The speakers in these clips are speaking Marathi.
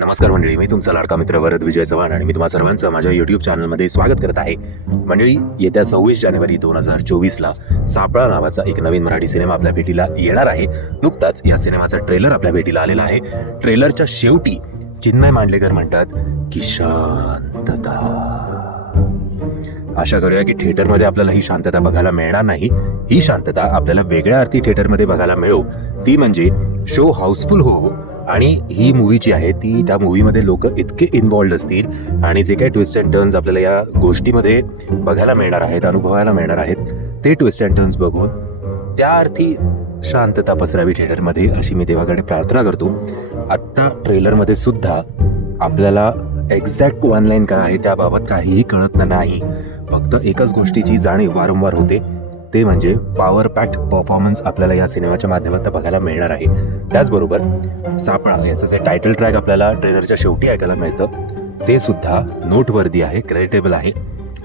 नमस्कार मंडळी, मी तुमचा लाडका मित्र वरद विजय चव्हाण आणि मी तुम्हा सर्वांचं माझ्या यूट्यूब चॅनलमध्ये स्वागत करत आहे. मंडळी, येत्या 26 जानेवारी 2024ला सापळा नावाचा एक नवीन मराठी सिनेमा आपल्या भेटीला येणार आहे. नुकताच या सिनेमाचा ट्रेलर आपल्या भेटीला आलेला आहे. ट्रेलरच्या शेवटी चिन्मय मांडलेकर म्हणतात की शांतता. आशा करूया की थिएटरमध्ये आपल्याला ही शांतता बघायला मिळणार नाही. ही शांतता आपल्याला वेगळ्या अर्थी थिएटरमध्ये बघायला मिळो, ती म्हणजे शो हाऊसफुल हो. आणि ही मूवी जी आहे ती त्या मूवीमध्ये लोक इतके इन्व्हॉल्ड असतील आणि जे काही ट्विस्ट अँड टर्न्स आपल्याला या गोष्टीमध्ये बघायला मिळणार आहेत, अनुभवायला मिळणार आहेत, ते ट्विस्ट अँड टर्न्स बघून त्या अर्थी शांतता पसरावी थिएटरमध्ये, अशी मी देवाकडे प्रार्थना करतो. आत्ता ट्रेलरमध्ये सुद्धा आपल्याला एक्झॅक्ट वन लाईन काय आहे त्याबाबत काहीही कळत नाही. फक्त एकच गोष्टीची जाणीव वारंवार होते, ते म्हणजे पॉवर पॅक्ड परफॉर्मन्स आपल्याला या सिनेमाच्या माध्यमातून बघायला मिळणार आहे. त्याचबरोबर सापळा याचं जे टायटल ट्रॅक आपल्याला ट्रेलरच्या शेवटी ऐकायला मिळतं ते सुद्धा नोटवर्दी आहे, क्रेडिटेबल आहे.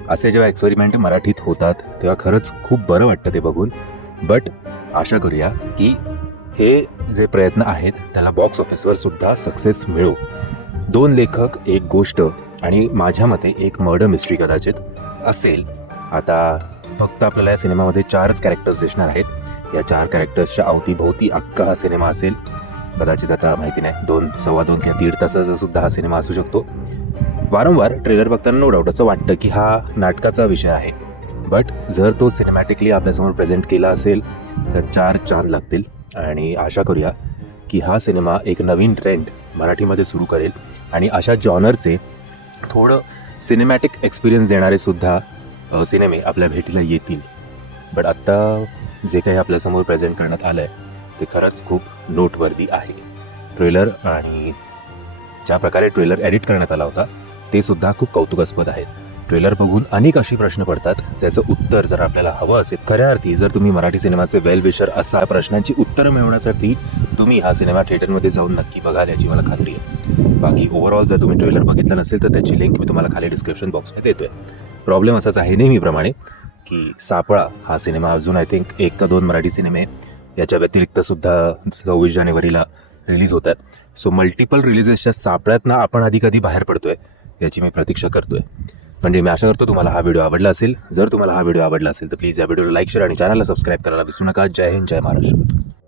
असे जेव्हा एक्सपेरिमेंट मराठीत होतात तेव्हा खरंच खूप बरं वाटतं ते बघून. बट आशा करूया की हे जे प्रयत्न आहेत त्याला बॉक्स ऑफिसवर सुद्धा सक्सेस मिळो. 2 लेखक, एक गोष्ट आणि माझ्या मते एक मर्डर मिस्ट्री कदाचित असेल. आता फक्त आपल्याला या सिनेमामध्ये 4च कॅरेक्टर्स दिसणार आहेत. या 4 कॅरेक्टर्सच्या अवतीभोवती अख्खा हा सिनेमा असेल. कदाचित आता माहिती नाही, 2, सव्वा 2 किंवा 1.5 तासाचा सुद्धा हा सिनेमा असू शकतो. वारंवार ट्रेलर बघताना नो डाऊट असं वाटतं की हा नाटकाचा विषय आहे. बट जर तो सिनेमॅटिकली आपल्यासमोर प्रेझेंट केला असेल तर 4 चांद लागतील. आणि आशा करूया की हा सिनेमा एक नवीन ट्रेंड मराठीमध्ये सुरू करेल आणि अशा जॉनरचे थोडं सिनेमॅटिक एक्सपिरियन्स देणारे सुद्धा सिनेमे आपल्या भेटीला येतील. बट आत्ता जे काही आपल्यासमोर प्रेझेंट करण्यात आलं आहे ते खरंच खूप नोटवर्दी आहे. ट्रेलर आणि ज्या प्रकारे ट्रेलर एडिट करण्यात आला होता ते सुद्धा खूप कौतुकास्पद आहे. ट्रेलर बघून अनेक अशी प्रश्न पडतात ज्याचं उत्तर जर आपल्याला हवं असेल, खऱ्या अर्थी जर तुम्ही मराठी सिनेमाचे वेल विशर असा प्रश्नांची उत्तरं मिळवण्यासाठी तुम्ही हा सिनेमा थिएटरमध्ये जाऊन नक्की बघाल याची मला खात्री आहे. बाकी ओव्हरऑल जर तुम्ही ट्रेलर बघितलं नसेल तर त्याची लिंक मी तुम्हाला खाली डिस्क्रिप्शन बॉक्समध्ये देतोय. प्रॉब्लेम असाच आहे नेहमीप्रमाणे की सापळा हा सिनेमा अजून आय थिंक 1 का 2 मराठी सिनेमे याच्या व्यतिरिक्त सुद्धा 26 जानेवारीला रिलीज होत आहेत. सो मल्टिपल रिलीजेसच्या सापळ्यातनं आपण आधी कधी बाहेर पडतोय याची मी प्रतीक्षा करतोय. म्हणजे मी आशा करतो तुम्हाला हा व्हिडिओ आवडला असेल. जर तुम्हाला हा व्हिडिओ आवडला असेल तर प्लीज या व्हिडिओला लाईक, शेअर आणि चॅनलला सबस्क्राईब करायला विसरू नका. जय हिंद, जय महाराष्ट्र.